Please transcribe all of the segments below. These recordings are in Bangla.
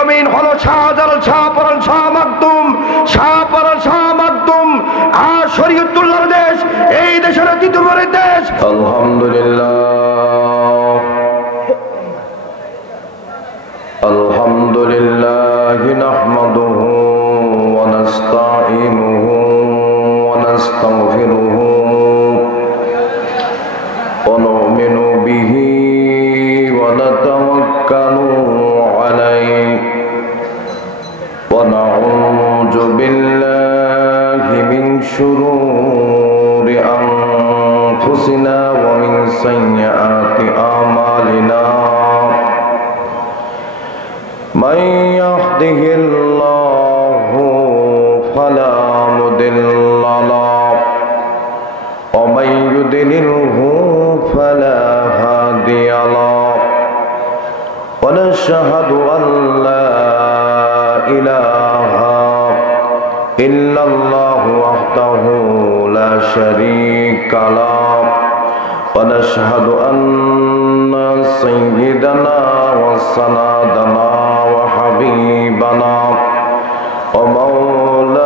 জমিন হলো শাহজালাল, শাহপরান, শাহ মাকদুম, শাহপরান, শাহ মাকদুম আর শরীয়তুল্লাহর দেশ, এই দেশের ঐতিহ্যবাহী দেশ। আলহামদুলিল্লাহ, আলহামদুলিল্লাহ নাহমাদুহু ওয়া নাস্তাঈনুহু ওয়া নাস্তাগফিরুহু ওয়া নু'মিনু বিহি ওয়া নাতাওয়াক্কালু আলাইহি ওয়া নাউযু বিল্লাহি মিন শুরুরি আনফুসিনা ওয়া মিন সাইয়্যাতি আমালিনা। من يهده الله فلا مضل له ومن يضلله فلا هادي له ونشهد أن لا إله إلا الله وحده لا شريك له ونشهد أن سيدنا وسندنا وحبيبنا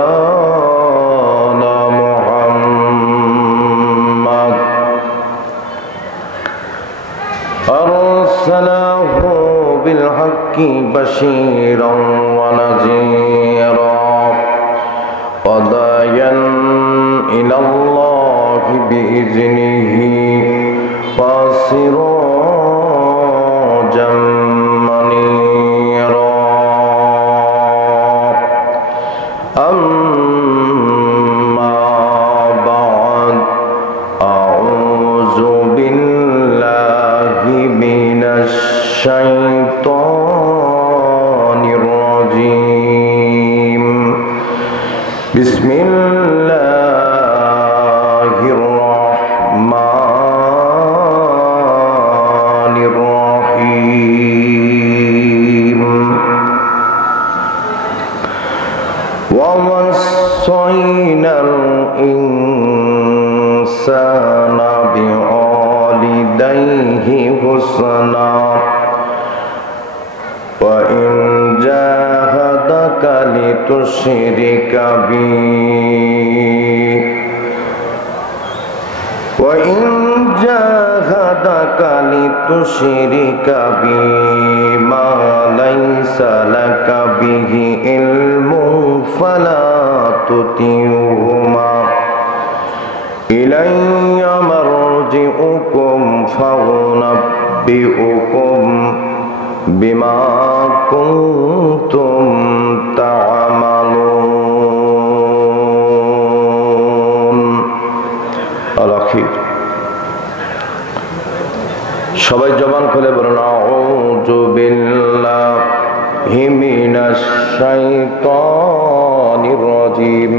ومولانا محمد أرسله بالحق بشيرا ونذيرا وداعيا إلى الله بإذنه وسراجا منيرا. أما بعد، أعوذ بالله من الشيطان الرجيم. بسم الله الرحمن الرحيم. ووصينا الإنسان بوالديه حسنا وإن جاهدك لتشرك بي ما ليس لك به علم فلا تطعهما إلي مرجعكم فأنبئكم بما كنتم تعملون. الأخير সবাই জবান খুলে বলুন আউযু বিল্লাহি মিনাশ শাইতানির রাজিম.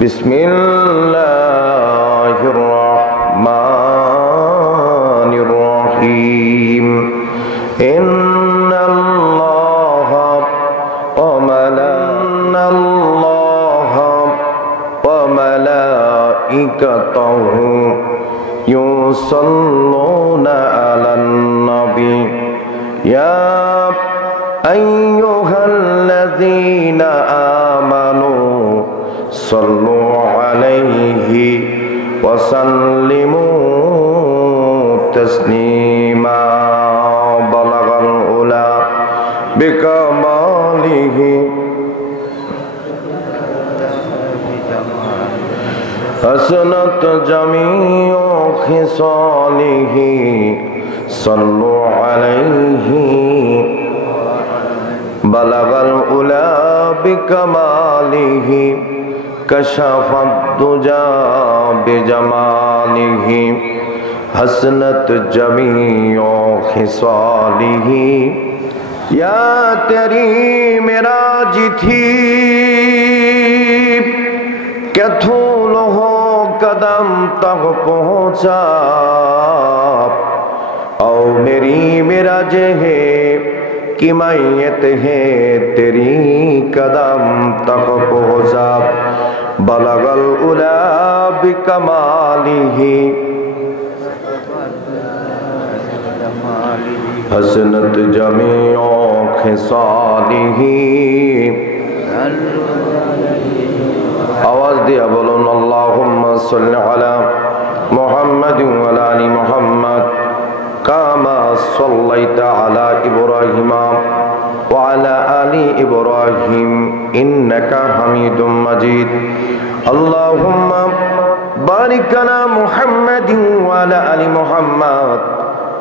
বিসমিল্লাহির রাহমানির রহিম. ইন্নাল্লাহা ওয়া মালাইকাতাহু يصلون على النبي يا أيها الذين آمنوا صلوا عليه وسلموا تسليما. بلغ العلا بكماله حسنت جميع خصاله صلوا عليه. بلغ العلا بكماله كشف الدجى بجماله حسنت جميع خصاله. या तेरी मेरा जिथी कैथूल हो कदम तक पहुँचा और मेरी मेरा जे है कि मैयत है तेरी कदम तक पहुँचा. बलगल उला बिकमालिही حسنت جميع خصاله आवाज दिया बोलून अल्लाहुम्मा सल्लि अला मुहम्मद व अला आलि मुहम्मद कामा सल्लैता अला इब्राहिम व अला आलि इब्राहिम इन्नका हमीदुम मजीद अल्लाहुम्मा बारिक अला मुहम्मद व अला आलि मुहम्मद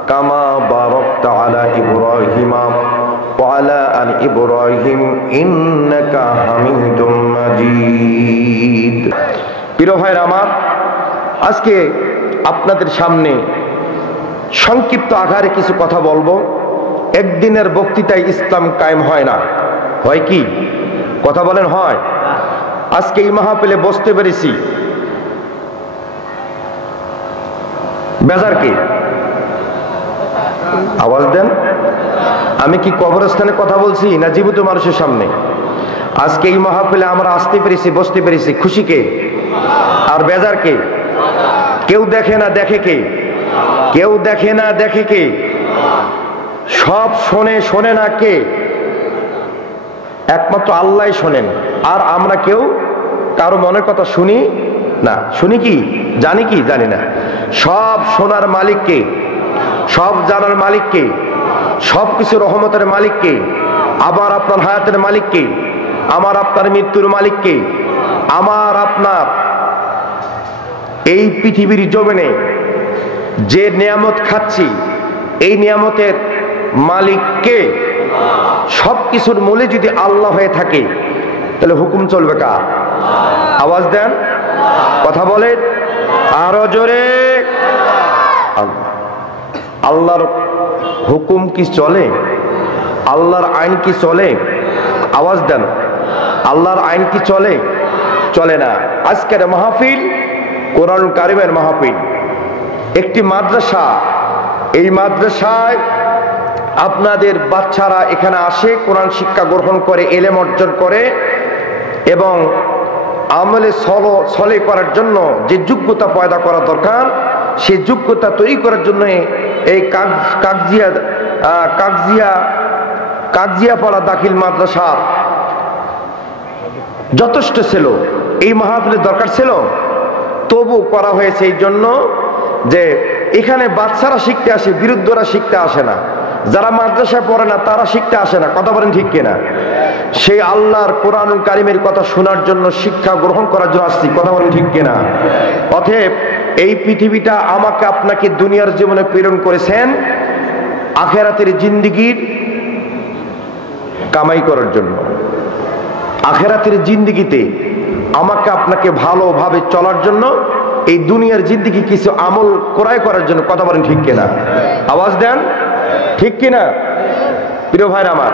कामा बारकता अला इब्राहिम ওয়ালা আলি ইব্রাহিম ইন্নাকা হামিদুম মাজিদ। প্রিয় ভাইরা আমার, আজকে আপনাদের সামনে সংক্ষিপ্ত আকারে কিছু কথা বলবো। একদিনের বক্তৃতায় ইসলাম কায়েম হয় না, হয় কি? কথা বলেন, হয়? আজকে এই মাহফিলে বসতে পেরেছি, বেজার কি? আওয়াজ দেন। আমি কি কবরস্থানে কথা বলছি না জীবিত মানুষের সামনে? আজকে এই মাহফিলে আমরা আসতে পেরেছি, বসতে পেরেছি, খুশি কে আর বেজার কে? কেউ দেখে না দেখে কে? কেউ দেখে না দেখে কে? সব শোনে, শোনে না কে? একমাত্র আল্লাহ শোনেন, আর আমরা কেউ কারো মনের কথা শুনি না। শুনি কি? জানি কি? জানি না। সব শোনার মালিক কে? সব জানার মালিক কে? সবকিছু রহমতের মালিক কে? আমার আপনার হায়াতের মালিক কে? আমার আপনার মৃত্যুর মালিক কে? আমার আপনার এই পৃথিবীর জমিনে যে নিয়ামত খাচ্ছি, এই নিয়ামতের মালিক কে? সবকিছুর মূলে যদি আল্লাহ হয়ে থাকে, তাহলে হুকুম চলবে কার? আওয়াজ দেন, কথা বলেন আরো জোরে। আল্লাহর হুকুম কি চলে? আল্লাহর আইন কি চলে? আওয়াজ দেন, আল্লাহর আইন কি চলে? চলে না। আজকের মাহফিল কোরআন কারিমের মাহফিল, একটি মাদ্রাসা। এই মাদ্রাসায় আপনাদের বাচ্চারা এখানে আসে, কোরআন শিক্ষা গ্রহণ করে, এলেম অর্জন করে, এবং আমলে সলে করার জন্য যে যোগ্যতা পয়দা করা দরকার, সেই যোগ্যতা তৈরি করার জন্য এই কাগজিয়াপাড়া দাখিল মাদ্রাসা যথেষ্ট ছিল। এই মাহফিলের দরকার ছিল, তবু করা হয়েছে এই জন্য যে এখানে বাচ্চারা শিখতে আসে, বিরুদ্ধরা শিখতে আসে না। যারা মাদ্রাসায় পড়ে না তারা শিখতে আসে না। কথা বলেন ঠিক কিনা? সেই আল্লাহর কোরআনুল কারিমের কথা শোনার জন্য, শিক্ষা গ্রহণ করার জন্য আসছি। কথা বলেন ঠিক কিনা? অতএব এই পৃথিবীটা আমাকে আপনাকে দুনিয়ার জীবনে প্রেরণ করেছেন আখেরাতের জিন্দেগির কামাই করার জন্য। আখেরাতের জিন্দেগিতে আমাকে আপনাকে ভালোভাবে চলার জন্য, এই দুনিয়ার জিন্দেগি কিছু আমল ক্রয় করার জন্য। কথা বলেন ঠিক কিনা? আওয়াজ দেন, ঠিক কিনা? প্রিয় ভাইরা আমার,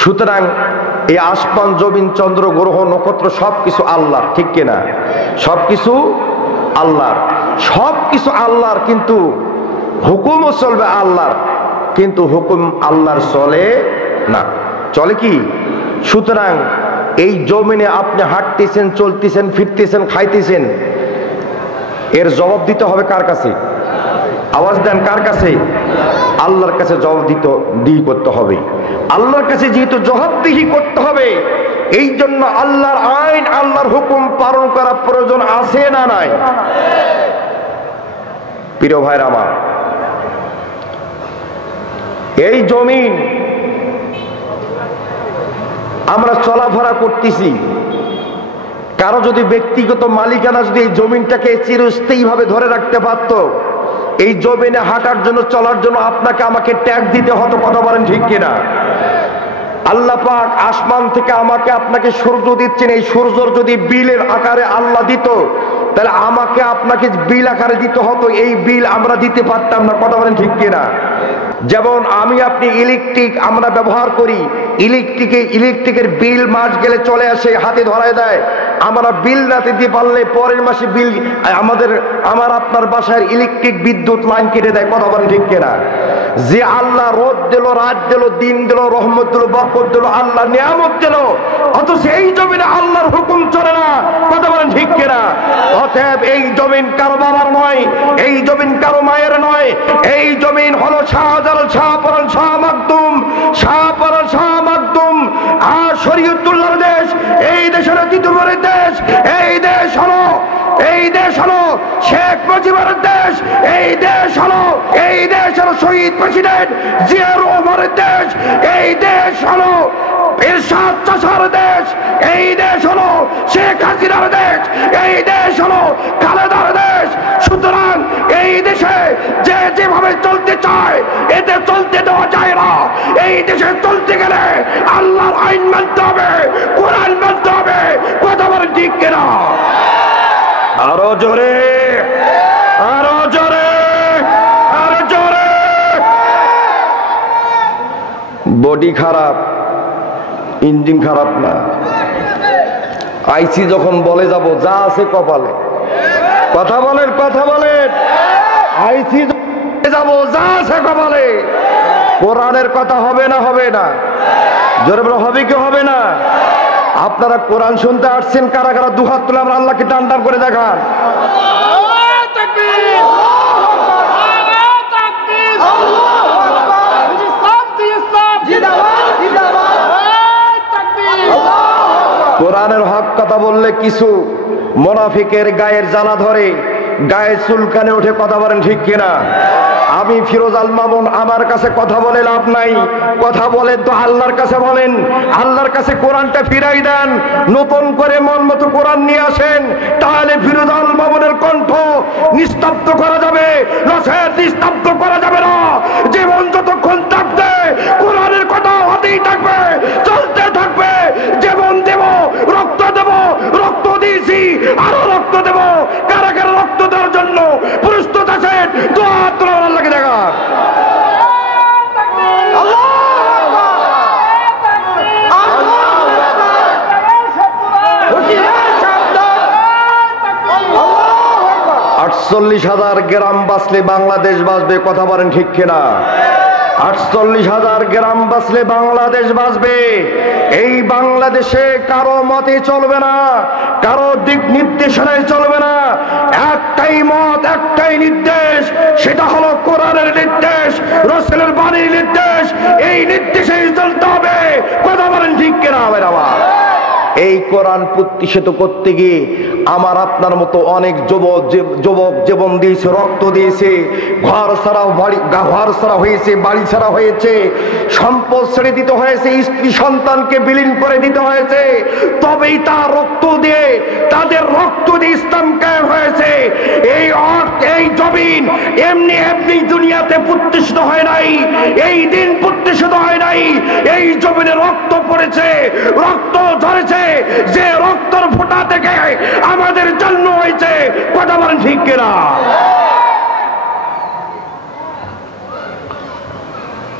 সুতরাং এই আসমান, জমিন, চন্দ্র, গ্রহ, নক্ষত্র সবকিছু আল্লাহর, ঠিক কিনা? সবকিছু আল্লাহর, সবকিছু আল্লাহর, কিন্তু হুকুমও চলবে আল্লাহর, কিন্তু হুকুম আল্লাহর চলে না। চলে কি? সুতরাং এই জমিনে আপনি হাঁটতেছেন, চলতেছেন, ফিরতেছেন, খাইতেছেন, এর জবাব দিতে হবে কার কাছে? আওয়াজ দেন, কার কাছে? আল্লাহর কাছে জবাবদিহি করতে হবে। আল্লাহর কাছে যেহেতু জবাবদিহি করতে হবে, এই জন্য আল্লাহর আইন, আল্লাহর হুকুম পালন করা প্রয়োজন আছে না নাই? প্রিয় ভাইরা আমার, এই জমিন আমরা চলাফেরা করতেছি, কারো যদি ব্যক্তিগত মালিকানা যদি এই জমিনটাকে চিরস্থায়ী ভাবে ধরে রাখতে পারত, এই জমিনে হাঁটার জন্য, চলার জন্য আপনাকে আমাকে ট্যাক্স দিতে হতো। কথা বলেন ঠিক কিনা? আল্লাহ পাক আসমান থেকে আমাকে আপনাকে সূর্য দিচ্ছেন, এই সূর্যর যদি বিলের আকারে আল্লাহ দিত, তাহলে আমাকে আপনাকে বিল আকারে দিতে হতো। এই বিল আমরা দিতে পারতাম না। কথা বলেন ঠিক কিনা? যেমন আমি আপনি ইলেকট্রিক আমরা ব্যবহার করি, ইলেকট্রিকের বিল মাস গেলে চলে আসে, হাতে ধরায় দেয়। আমরা বিল না দিতে পারলে পরের মাসে বিল আমার আপনার বাসায় ইলেকট্রিক বিদ্যুৎ লাইন কেটে দেয়। কথা বলেন ঠিক কিনা? যে আল্লাহ রোদ দিল, রাত দিল, দিন দিল, রহমত দিল, বরকত দিল, আল্লাহ নিয়ামত দিল, অথচ এই জমিনে আল্লাহর হুকুম চলে না। কথা বলেন ঠিক কিনা? অতএব এই জমিন কারো বাবার নয়, এই জমিন কারো মায়ের নয়, এই জমিন হলো শাহজালাল শাহপরান শাহ মাকদুম, শাহপরান শাহ মাকদুম আর শরীয়তুল্লাহর দেশ। এই দেশের দ্বিতীয় দেশ। এই দেশ হলো শেখ মুজিবের দেশ। এই দেশ হলো শহীদ প্রেসিডেন্ট জিয়াউর রহমানের দেশ। এই দেশ হলো এরশাদ চাচার দেশ। এই দেশ হলো শেখ হাসিনার দেশ। এই দেশ হলো খালেদার দেশ। সুতরাং এই দেশে যে যেভাবে চলতে চায় এতে চলতে দেওয়া যায় না। এই দেশে চলতে গেলে আল্লাহর আইন মানতে হবে, কোরআন মানতে হবে। কথা বলেন ঠিক কিনা? আরো জোরে, আরো জোরে, আরো জোরে। বডি খারাপ, ইঞ্জিন খারাপ না। আইসি যখন বলে যাব যা আছে কপালে। কথা বলেন, কথা বলেন। আইসি যাব যা আছে কপালে। কোরআনের কথা হবে না? হবে না? জোরে বলো, হবে কি হবে না? আপনারা কোরআন শুনতে আসছেন কারা কারা? দুহাত তুলে আমরা আল্লাহকে টান টান করে দেখান। কোরআনের হক কথা বললে কিছু মুনাফিকের গায়ের জ্বালা ধরে, গায়ে চুলকানে ওঠে। কথা বলেন ঠিক কিনা? আমি ফিরোজ আল মামুন, আমার কাছে কথা বলে লাভ নাই। কথা বলেন তো আল্লাহর কাছে বলেন। আল্লাহর কাছে কোরআনটা ফিরাই দেন, নতুন করে মন মতো কোরআন নিয়ে আসেন। তাহলে ফিরোজ আল মামুনের কণ্ঠ নিস্তব্ধ করা যাবে, নসের নিস্তব্ধ করা যাবে না। জীবন যতক্ষণ থাকবে কোরআনের কথা হতেই থাকবে, চলতে থাকবে। জীবন দেব, রক্ত দেব, রক্ত দিয়েছি, আরো রক্ত দেব। কারা কারা রক্ত দেওয়ার জন্য প্রস্তুত আছেন? দোয়া তোলা আল্লাহকে দেখা। আটচল্লিশ হাজার গ্রাম বাঁচলে বাংলাদেশ বাঁচবে। কথা বলেন ঠিক কিনা? 48,000 গ্রাম বাঁচলে বাংলাদেশ বাঁচবে। এই বাংলাদেশে কারো মতে চলবে না, কারো দিক নির্দেশনায় চলবে না। একটাই মত, একটাই নির্দেশ, সেটা হলো কোরআনের নির্দেশ, রাসূলের বাণীর নির্দেশ। এই নির্দেশেই চলতে হবে। কথা বলেন ঠিক কিনা? আমার এই কোরআন প্রতিষ্ঠিত করতে গিয়ে আমার আপনার মতো অনেক যুবক জীবন দিয়েছে, রক্ত দিয়েছে, ঘর ছাড়া হয়েছে, বাড়ি ছাড়া হয়েছে, সম্পদ ছেড়ে দিতে হয়েছে, স্ত্রী সন্তানকে বিলীন করে দিতে হয়েছে। তবেই তার রক্ত দিয়ে, তাদের রক্ত দিয়ে ইসলাম কায়েম হয়েছে। এই জমিন এমনি এমনি দুনিয়াতে প্রতিষ্ঠিত হয় নাই, এই দিন প্রতিষ্ঠিত হয় নাই। এই জমিনে রক্ত পড়েছে, রক্ত ঝরেছে। যে রক্তর ফোঁটা থেকে আমাদের জন্ম হয়েছে। কথা বলেন ঠিক কিনা?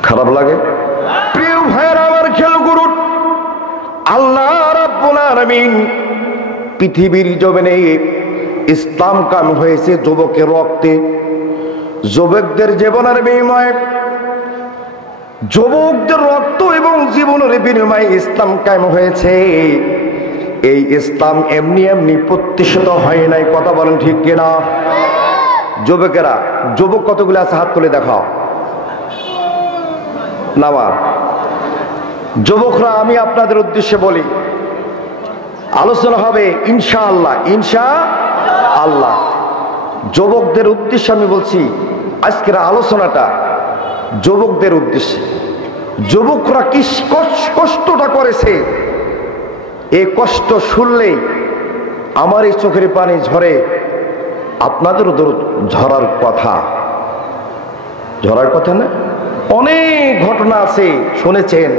খারাপ লাগে? প্রিয় ভাইয়েরা আমার, খেয়াল করুন, আল্লাহ রাব্বুল আলামিন পৃথিবীর জমিনে ইসলাম কায়েম হয়েছে যুবকের রক্তে, যুবকদের জীবনের বিনিময়ে, যুবকদের রক্ত এবং জীবনের বিনিময়ে ইসলাম কায়েম হয়েছে। এই ইসলাম এমনি এমনি প্রতিষ্ঠিত হয় নাই। কথা বলেন ঠিক কিনা? যুবকেরা, যুবক কতগুলো আছে হাত তুলে দেখাও। নামা যুবকরা, আমি আপনাদের উদ্দেশ্যে বলি, আলোচনা হবে ইনশাআল্লাহ, ইনশাআল্লাহ। যুবকদের উদ্দেশ্যে আমি বলছি, আজকের আলোচনাটা যুবকদের উদ্দেশ্যে। যুবকরা কি কষ্টটা করেছে, এই কষ্ট শুনলেই আমার এই চোখের পানি ঝরে, আপনাদেরও ঝরার কথা না? অনেক ঘটনা আছে, শুনেছেন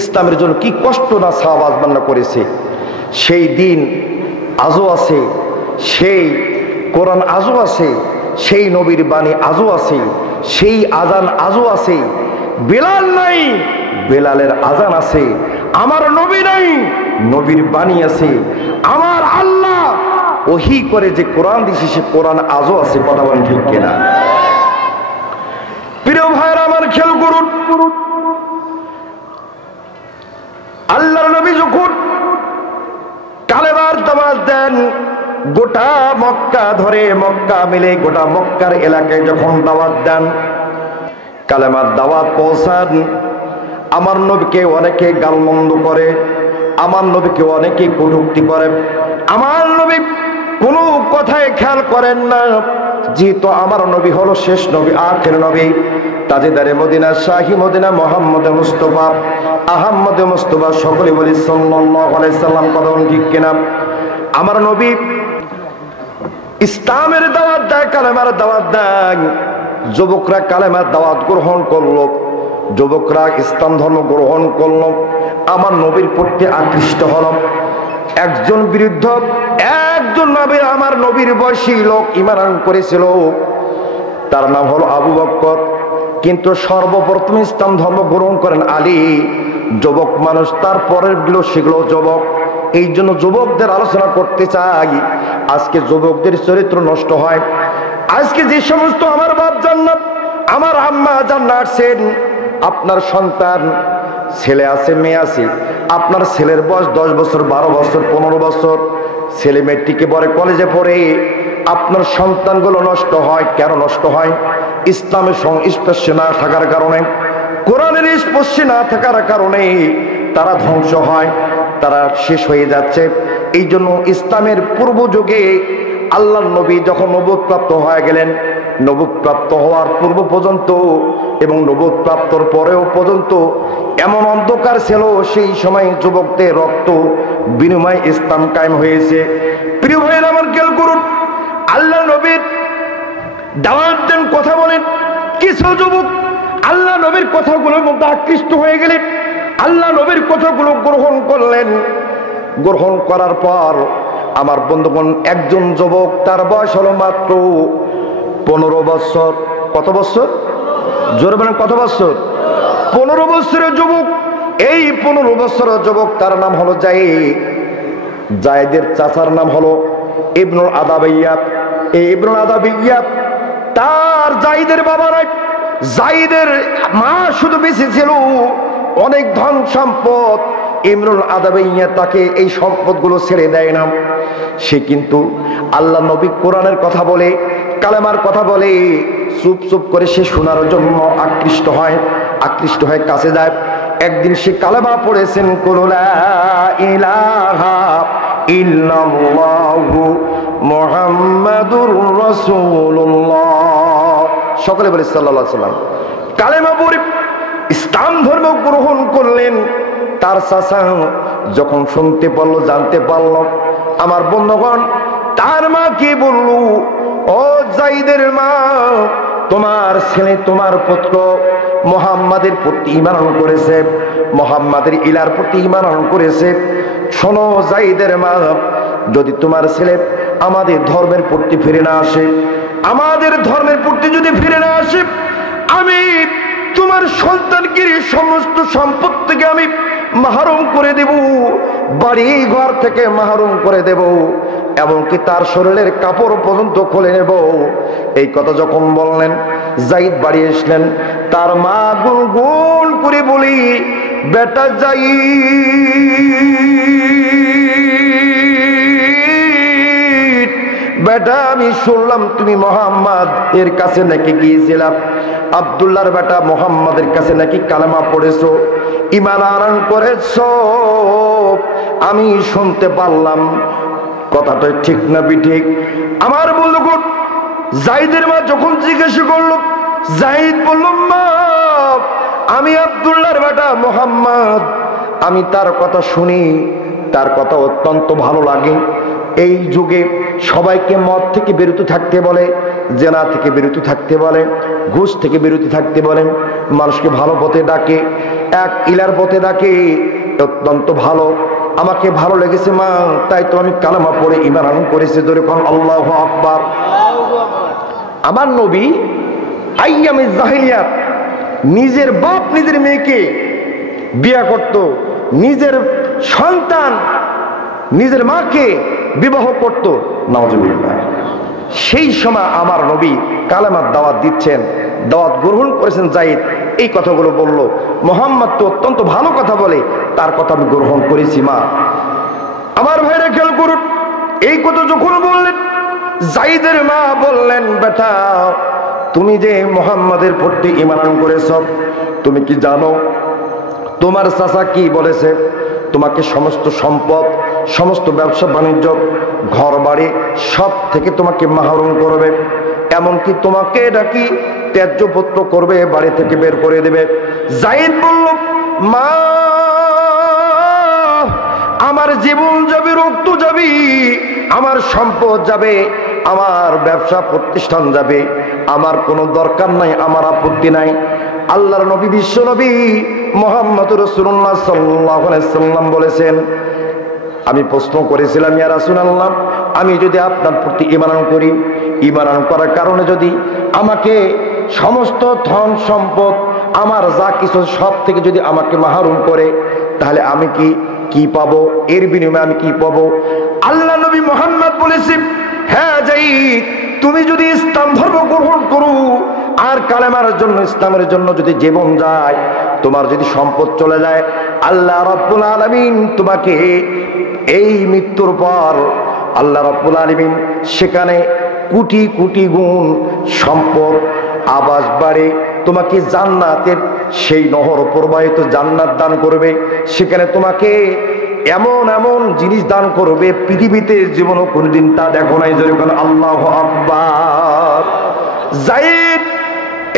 ইসলামের জন্য কি কষ্ট না সাহাবাজ বান্না করেছে। সেই দিন আজও আছে, সেই কোরআন আজও আছে, সেই নবীর বাণী আজও আছে, সেই আজান আজও আছে। বিলাল নাই, বেলালের আজান আছে, আমার নবী নাই, নবীর বাণী আছে। আমার আল্লাহ ওহী করে যে কোরআন দিয়েছে সে কোরআন আজও আছে। কথা বলেন ঠিক কিনা? প্রিয় ভাইরা আমার, খেয়াল করুন, আল্লাহর নবী যখন কালেমার দাওয়াত দেন, গোটা মক্কা ধরে, মক্কা মিলে গোটা মক্কার এলাকায় যখন দাওয়াত দেন, কালেমার দাওয়াত পৌঁছান, আমার নবীকে অনেকে গালমন্দ করে, আমার নবীকে অনেকে কটূক্তি করে, আমার নবী কোনো কথায় খেয়াল করেন না। যেহেতু আমার নবী হলো শেষ নবী, আখের নবী, তাজেদারে মদিনা, শাহী মদিনা, মুহাম্মদ মুস্তাফা, আহমদ মুস্তাফা, সকলে বলি সাল্লাল্লাহু আলাইহি সাল্লাম। কথা ঠিক কিনা? আমার নবী ইসলামের দাওয়াত দেয়, কালেমার দাওয়াত দেয়। যুবকরা কালেমার দাওয়াত গ্রহণ করলো, যুবকরা ইসলাম ধর্ম গ্রহণ করলো, আমার নবীর প্রতি আকৃষ্ট হল। একজন বিরুদ্ধ একজন নবী, আমার নবীর বয়সী লোক ঈমান করেছিল, তার নাম হলো আবু বকর। কিন্তু সর্বপ্রথম ইসলাম ধর্ম গ্রহণ করেন আলী। যুবক মানুষ, তারপরের গুলো সেগুলো যুবক। এই জন্য যুবকদের আলোচনা করতে চাই। আজকে যুবকদের চরিত্র নষ্ট হয়। আজকে যে সমস্ত আমার বাপ জান্নাত, আমার আম্মা জান্নাত আছেন, আপনার সন্তান ছেলে আছে, মেয়ে আছে, আপনার ছেলের বয়স 10 বছর, 12 বছর, 15 বছর, ছেলে মেট্রিকে পড়ে, কলেজে পড়ে, আপনার সন্তানগুলো নষ্ট হয়। কেন নষ্ট হয়? ইসলামের সংস্পর্শে না থাকার কারণে, কোরআনের স্পর্শে না থাকার কারণে তারা ধ্বংস হয়, তারা শেষ হয়ে যাচ্ছে। এই জন্য ইসলামের পূর্ব যুগে আল্লাহর নবী যখন নবুয়ত প্রাপ্ত হয়ে গেলেন, নবুয়ত প্রাপ্ত হওয়ার পূর্ব পর্যন্ত এবং নবুয়ত প্রাপ্তর পরেও পর্যন্ত এমন অন্ধকার ছিল, সেই সময় যুবকদের রক্ত বিনিময় ইসলাম কায়েম হয়েছে। প্রিয় ভাইয়েরা আমার, খেয়াল করুন, আল্লাহ নবীর দাওয়াত দেন, কথা বলেন, কিছু যুবক আল্লাহ নবীর কথাগুলোর মধ্যে আকৃষ্ট হয়ে গেলেন, আল্লাহ নবীর কথাগুলো গ্রহণ করলেন। গ্রহণ করার পর আমার বন্ধুগণ, একজন যুবক, তার বয়স হলো মাত্র 15 বছর। কত বছর? জোরে বলেন, কত বছর? 15 বছরের যুবক। এই 15 বছরের যুবক, তার নাম হলো জায়েদ। জায়েদের চাচার নাম হলো ইবনুল আদাবিয়াত। এই ইবনুল আদাবিয়াত, তার জায়েদের বাবা নাই, জায়েদের মা শুধু বেঁচে ছিল, অনেক ধন সম্পদ। ইবনুল আদাবিয়া তাকে এই সম্পদগুলো ছেড়ে দেয় না। সে কিন্তু আল্লাহ নবী কোরআনের কথা বলে, কালেমার কথা বলে, চুপ চুপ করে সে শোনার জন্য আকৃষ্ট হয়, কাছে যায়। একদিন সে কালেমা পড়েছেন, লা ইলাহা ইল্লাল্লাহু মুহাম্মাদুর রাসূলুল্লাহ। সকলে বলে সাল্লাল্লাহু আলাইহি সাল্লাম। কালেমা পড়ে ইসলাম ধর্ম গ্রহণ করলেন। তার চাচা যখন শুনতে পারলো, জানতে পারলো, আমার বন্ধুগণ, তার মা কি বলল, ও জায়েদের মা, তোমার ছেলে, তোমার পুত্র মুহাম্মাদের প্রতি ঈমান করেছে, মুহাম্মাদের ইলার প্রতি ঈমান করেছে। শোনো জায়েদের মা, যদি তোমার ছেলে আমাদের ধর্মের প্রতি ফিরে না আসে, আমাদের ধর্মের প্রতি যদি ফিরে না আসে, আমি তোমার সন্তানকে সমস্ত সম্পদ থেকে আমি মাহরুম করে দেব, বাড়ি ঘর থেকে মাহরুম করে দেব, এমনকি তার শরীরের কাপড় পর্যন্ত খুলে নেব। এই কথা যখন বললেন, জায়েদ বাড়ি আসলেন। তার মা গুনগুন করে বলি, বেটা জায়েদ, বেটা আমি শুনলাম তুমি মুহাম্মদ এর কাছে নাকি গিয়েছিলাম, আব্দুল্লাহর বেটা মুহাম্মাদের কাছে নাকি কালেমা পড়েছো, ঈমান আনয়ন করেছো, আমি শুনতে পারলাম। কথাটা ঠিক না বিঠিক? আমার বন্ধুগণ, জায়েদের মা যখন জিজ্ঞাসা করলো, জায়েদ বলল, মা, আমি আব্দুল্লাহর বেটা মুহাম্মদ, আমি তার কথা শুনি, তার কথা অত্যন্ত ভালো লাগে। এই যুগে সবাইকে মদ থেকে বিরত থাকতে বলে, জেনা থেকে বিরত থাকতে বলে, ঘুষ থেকে বিরত থাকতে বলেন, মানুষকে ভালো পথে ডাকে, এক ইলার পথে ডাকে, অত্যন্ত ভালো। আমাকে ভালো লেগেছে মা, তাই তো আমি কালেমা পড়ে ঈমান আনয়ন করেছি। জোরে কোন আল্লাহু আকবার। আমার নবী আইয়ামে জাহিলিয়াত নিজের বাপ নিজের মেয়েকে বিয়ে করত, নিজের সন্তান নিজের মাকে বিবাহ করত, নাউজুবিল্লাহ। সেই সময় আমার নবী কালেমার দাওয়াত দিচ্ছেন, দাওয়াত গ্রহণ করেছেন যায়েদ, এই কথাগুলো বলল। মুহাম্মদ তো অত্যন্ত ভালো কথা বলে, তার কথা আমি গ্রহণ করেছি। মা আমার ভাইরা খেয়াল করুন, এই কথা যখন বললেন, যায়েদের মা বললেন, বেটা তুমি যে মুহাম্মাদের প্রতি ঈমান করেছ, তুমি কি জানো তোমার চাচা কি বলেছে? তোমাকে সমস্ত সম্পদ, সমস্ত ব্যবসা বাণিজ্য, ঘর বাড়ি সব থেকে তোমাকে মাহরুম করবে, এমনকি তোমাকে নাকি ত্যায্যপুত্র করবে, বাড়ি থেকে বের করে দেবে। যায়েদ বলল, মা আমার জীবন যাবে, রক্ত যাবে, আমার সম্পদ যাবে, আমার ব্যবসা প্রতিষ্ঠান যাবে, আমার কোনো দরকার নাই, আমার আপত্তি নাই। আল্লাহর নবী, বিশ্ব নবী মুহাম্মদ রাসূলুল্লাহ সাল্লাল্লাহু আলাইহি সাল্লাম বলেছেন, আমি প্রশ্ন করেছিলাম, ইয়া রাসূলুল্লাহ, আমি যদি আপনার প্রতি ঈমান করি, ঈমান করার কারণে যদি আমাকে সমস্ত ধন সম্পদ, আমার যা কিছু সব থেকে যদি আমাকে মাহরুম করে, তাহলে আমি কি পাবো? এর বিনিময়ে আমি কি পাবো? আল্লাহ নবী মুহাম্মদ বলেছেন, হ্যাঁ যায়েদ, তুমি যদি ইসলাম ধর্ম গ্রহণ করো আর কালেমার জন্য, ইসলামের জন্য যদি জীবন যায়, তোমার যদি সম্পদ চলে যায়, আল্লাহ রাব্বুল আলামিন তোমাকে এই মৃত্যুর পর আল্লাহ রাব্বুল আলামিন সেখানে কোটি কোটি গুণ সম্পদ, আবাস বাড়ি, তোমাকে জান্নাতের সেই নহর প্রবাহিত জান্নাত দান করবে। সেখানে তোমাকে এমন এমন জিনিস দান করবে, পৃথিবীতে জীবনও কোনদিন তা দেখো নাই। যেরকম আল্লাহু আকবার। যায়েদ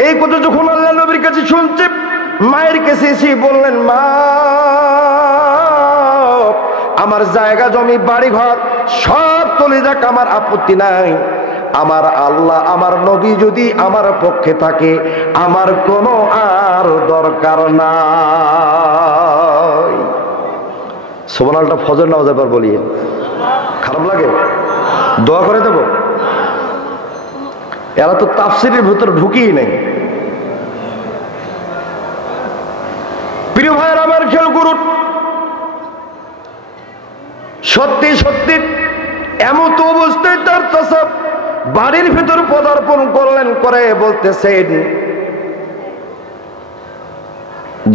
এই কথা যখন আল্লাহ নবীর কাছে শুনছে, মায়ের কাছে এসে বললেন, মা আমার জায়গা জমি বাড়ি ঘর সব চলে যাক, আমার আপত্তি নাই, আমার আল্লাহ আমার নবী যদি আমার পক্ষে থাকে, আমার কোনো আর দরকার নাই। সুবহানাল্লাহ। ফজর নামাজের পর বলিয়ে খারাপ লাগে? দোয়া করে দেব? এরা তো তাফসীরের ভিতরে ঢুকিই নেই। প্রিয় ভাইয়ের আমার খেয়াল করুন, সত্যি সত্যি এমত অবস্থায় তার চাচা বাড়ির ভিতর পদার্পণ করলেন, করে বলতেছেন,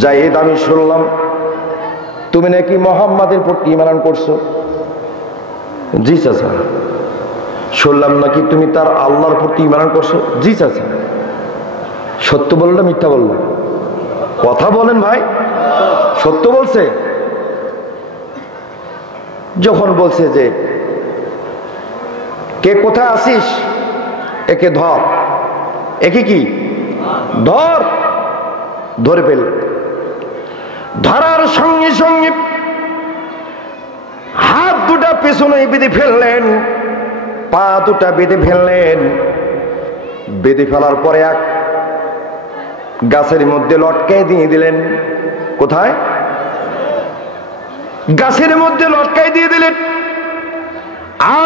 যায়েদ আমি শুনলাম তুমি নাকি মুহাম্মাদের প্রতি ঈমান করছো। জি চাচা। শুনলাম নাকি তুমি তার আল্লাহর প্রতি ঈমান করছো। জি চাচা। সত্য বললো মিথ্যা বললো? কথা বলেন ভাই, সত্য বলছে? যখন বলছে যে কে কোথায় আসিস, একে ধর, একে কি ধর, ধরে ফেল। ধরার সঙ্গে সঙ্গে হাত দুটা পেছনে বেঁধে ফেললেন, পা দুটা বেঁধে ফেললেন। বেঁধে ফেলার পরে এক গাছের মধ্যে লটকাই দিয়ে দিলেন। কোথায়? গাছের মধ্যে লটকাই দিয়ে দিলেন।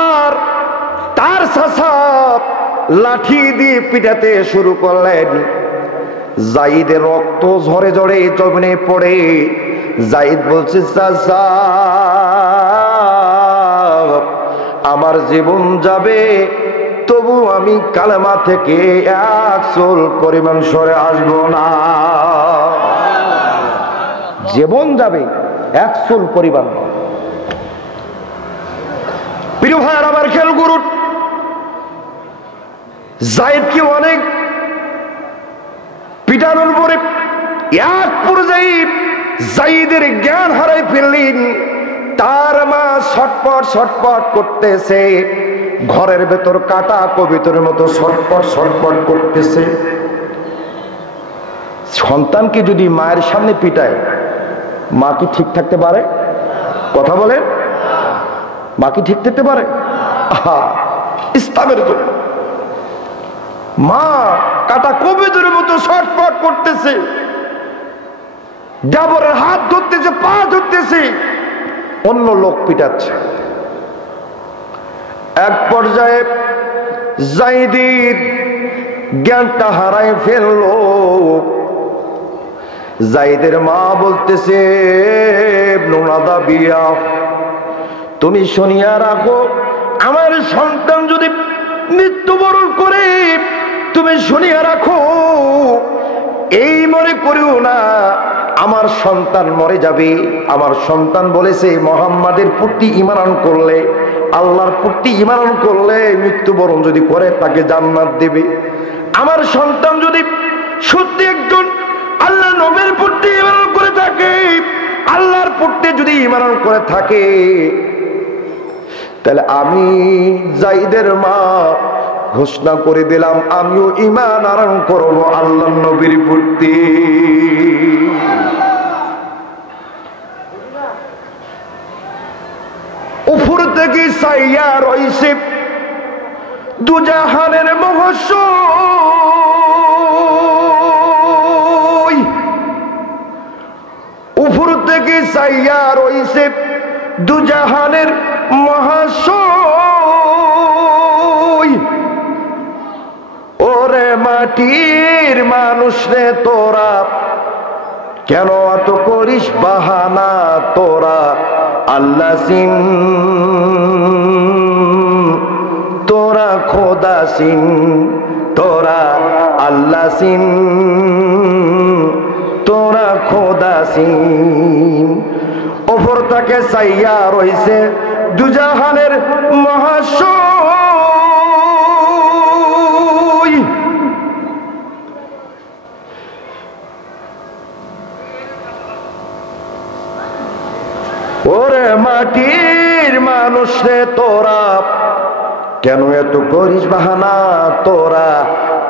আর তার চাচা লাঠি দিয়ে পিটাতে শুরু করলেন। যায়েদের রক্ত ঝরে ঝরে জমিনে পড়ে। যায়েদ বলছে, চাচা আমার জীবন যাবে, তবু আমি কালেমা থেকে এক চুল পরিমাণ সরে আসবো না। জীবন যাবে, এক চুল পরিমাণ। প্রিয় ভাইয়ার আমার খেয়াল করুন, যায়েদকে অনেক পিটানোর পরে এক পর্যায়ে যায়েদের জ্ঞান হারাই ফেললেন। তার মা ছটপট ছটপট করতেছে, ঘরের ভেতর কাটা কবিতরের মতো ছটপট ছটপট করতেছে। সন্তানকে যদি মায়ের সামনে পিটায়, মা কি ঠিক থাকতে পারে? কথা বলেন, মা কি ঠিক থাকতে পারে? ইসলামের জন্য মা কাটা কবিতরের মতো ছটপট করতেছে, দেবরের হাত ধরতেছে, পা ধরতেছে, অন্য লোক পিটাচ্ছে। এক পর্যায়ে যায়েদের জ্ঞানটা হারায় ফেললো। যায়েদের মা বলতেছে, নোনাদা বিয়া, তুমি শুনিয়া রাখো, আমার সন্তান যদি মৃত্যুবরণ করে, তুমি শুনিয়া রাখো, এই মনে করিও না আমার সন্তান মরে যাবে। আমার সন্তান বলেছে মুহাম্মাদের প্রতি ঈমান আনয়ন করলে, আল্লাহর প্রতি ঈমান আনয়ন করলে মৃত্যুবরণ যদি করে তাকে জান্নাত দেবে। আমার সন্তান যদি সত্যি একজন আল্লাহ নবীর প্রতি ঈমান আনয়ন করে থাকে, আল্লাহর প্রতি যদি ঈমান আনয়ন করে থাকে, তাহলে আমি যায়েদের মা ঘোষণা করে দিলাম আমিও ঈমান আনয়ন করব আল্লাহর নবীর প্রতি। উপর থেকে চাইয়া রইছে দুজাহানের মহাশয়, উপর থেকে চাইয়া রইছে দুজাহানের মহাশয়। ওরে মাটির মানুষ রে তোরা, কেন এত করিস বাহানা, তোরা আল্লাহ সিন, তোরা খোদা সিন, তোরা আল্লাহ সিন, তোরা খোদা সিন। ওপর তাকে চাইয়া রইছে দুজাহানের মহাশয়। ওরে মাটির মানুষ রে তোরা, কেন এত করিস বাহানা, তোরা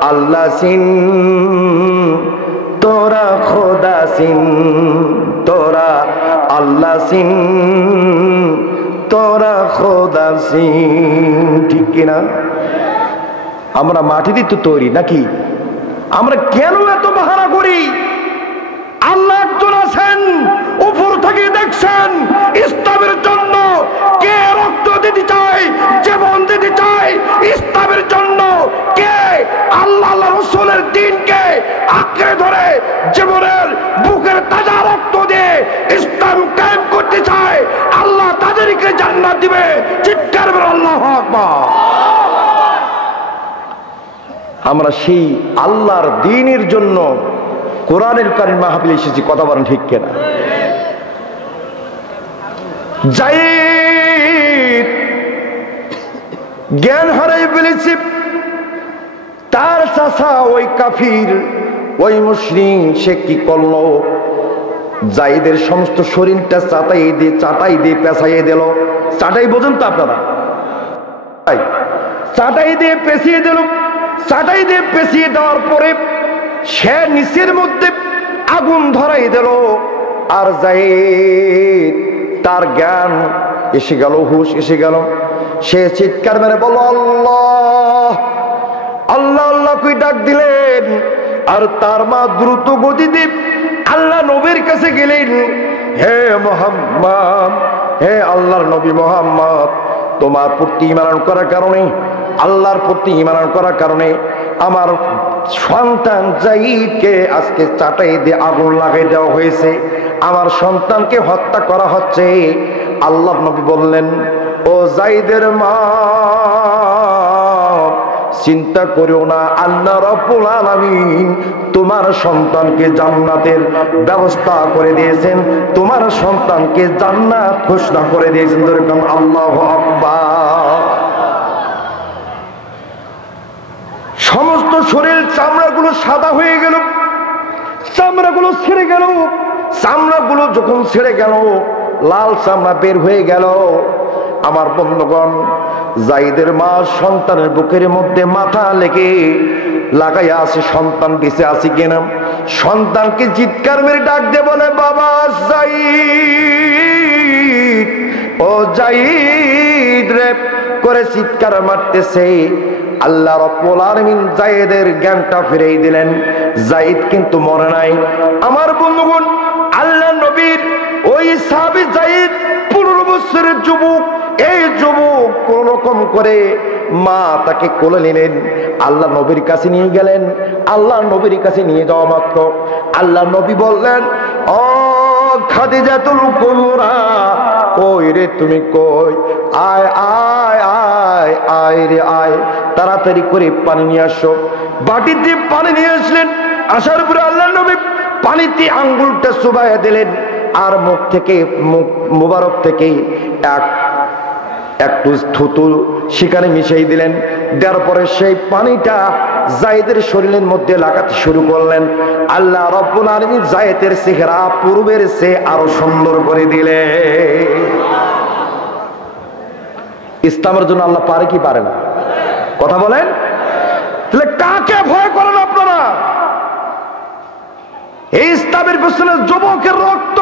আল্লাহ সিন, তোরা খোদা সিন, তোরা আল্লাহ সিন, তোরা খোদা সিন। ঠিক কিনা? আমরা মাটি দিয়ে তো তৈরি নাকি? আমরা কেন এত বাহানা করি? আল্লাহ একজন আছেন, উপর থেকে দেখছেন ইসলামের জন্য কে রক্ত দিতে চায়, জীবন দিতে চায় ইসলামের জন্য, কে আল্লাহ রাসূলের দ্বীনকে আঁকড়ে ধরে জীবনের বুকের তাজা রক্ত দিয়ে ইসলাম কায়েম করতে চায়, আল্লাহ তাদেরকে জান্নাত দিবে। চিৎকার করে আল্লাহু আকবার। আমরা সেই আল্লাহর দ্বীনের জন্য কোরআনের কারীম মাহফিলে এসেছি, কথা বলেন ঠিক কিনা? যায়েদ জ্ঞান হারাই ফেলেছে, তার চাচা ওই কাফির, ওই মুশরিক, সে কি করলো, যায়েদের সমস্ত শরীরটা চাটাই দিয়ে পেঁচাইয়ে দিল। চাটাই বোঝেন তো আপনারা? চাটাই দিয়ে পেঁচিয়ে দিল। চাটাই দিয়ে পেঁচিয়ে দেওয়ার পরে সে নিচের মধ্যে আগুন ধরাই দিল। আর যায়েদ তার জ্ঞান এসে গেল, হুশ এসে গেল, সে চিৎকার মেরে বলল আল্লাহ আল্লাহ আল্লাহ কই ডাক দিলেন। আর তার মা দ্রুত গতিতে আল্লাহ নবীর কাছে গেলেন, হে মুহাম্মদ, হে আল্লাহর নবী মুহাম্মদ, তোমার প্রতি ঈমান করার কারণে, আল্লাহর প্রতি ঈমান করার কারণে আমার সন্তান যায়েদকে আজকে চাটাই দিয়ে আগুন লাগাই দেওয়া হয়েছে, আমার সন্তানকে হত্যা করা হচ্ছে। আল্লাহর নবী বললেন, ও যায়েদের মা, চিন্তা করিও না, আল্লাহ রাব্বুল আলামিন তোমার সন্তানকে জান্নাতের ব্যবস্থা করে দিয়েছেন, তোমার সন্তানকে জান্নাত ঘোষণা করে দিয়েছেন। যেরকম আল্লাহু আকবার। সমস্ত শরীর চামড়াগুলো সাদা হয়ে গেল, চামড়াগুলো ছেড়ে গেল। চামড়াগুলো যখন ছেড়ে গেল, লাল চামড়া বের হয়ে গেল। আমার বন্ধুগণ, যায়েদের মা সন্তানের বুকের মধ্যে মাথা লেগে লাগাইয়া আছে, সন্তান বেঁচে আছে কিনা। সন্তানকে চিৎকার মেরে ডাক দিয়ে বলে, বাবা যায়েদ, ও যায়েদ রে করে চিৎকার মারতেছে। আল্লাহ রাব্বুল আলামিন যায়েদের জ্ঞানটা ফিরিয়ে দিলেন। যায়েদ কিন্তু মরে নাই। আমার বন্ধুগণ, আল্লাহ নবীর ওই সাহাবী যায়েদ 15 বছরের যুবক। এই যুবক কোন রকম করে মা তাকে কোলে নিলেন, আল্লাহ নবীর কাছে নিয়ে গেলেন। আল্লাহ নবীর কাছে নিয়ে যাওয়া মাত্র আল্লাহ নবী বললেন, ও খাদিজাতুল কুবরা, কই রে তুমি কই? আয় আয় আয় আয় রে আয়, তাড়াতাড়ি করে পানি নিয়ে আসো। বাটিতে পানি নিয়ে আসলেন। আসার পরে আল্লাহ নবী পানিতে আঙ্গুলটা চুবাইয়া দিলেন, আর মুখ থেকে মুখ মুবারক থেকে একটু থুতু সেখানে মিশিয়ে দিলেন। দেওয়ার পরে সেই পানিটা জায়েদের শরীরের মধ্যে লাগাতে শুরু করলেন। আল্লাহ রাব্বুল আলামিন জায়েদের চেহারা পূর্বের চেয়ে আরো সুন্দর করে দিলেন। ইসলামের জন্য আল্লাহ পারে কি পারে না? কথা বলেন। তাহলে কাকে ভয় করেন আপনারা? এই ইসলামের পেছনে যুবকের রক্ত,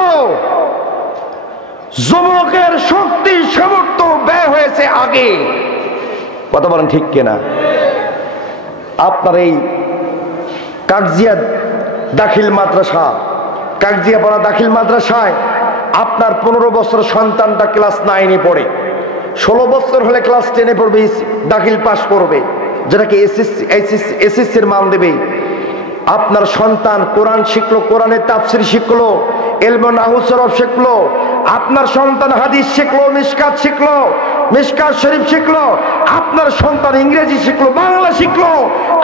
যুবকের শক্তি সামর্থ্য ব্যয় হয়েছে আগে। কথা বলেন ঠিক কিনা? আপনার এই কাকজিয়া দাখিল মাদ্রাসা, কাকজিয়াপাড়া দাখিল মাদ্রাসায় আপনার 15 বছর সন্তানটা ক্লাস 9-এ পড়ে, 16 বছর হলে ক্লাস 10-এ পড়বে, দাখিল পাশ করবে, যেটাকে এসএসসির মান দেবে। আপনার সন্তান কোরআন শিখলো, কোরআনের তাফসীর শিখলো, ইলমে নাহু সরফ শিখলো। আপনার সন্তান হাদিস শিখলো, মিশকাত শিখলো, মিশকাত শরীফ শিখলো। আপনার সন্তান ইংরেজি শিখলো, বাংলা শিখলো।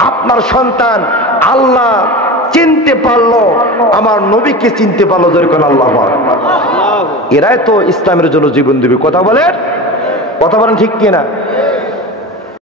আপনার সন্তান আল্লাহ চিনতে পারলো, আমার নবীকে চিনতে পারলো। যেরকম আল্লাহ, এরাই তো ইসলামের জন্য জীবন দেবে। কথা বলেন, কথা বলেন ঠিক কিনা?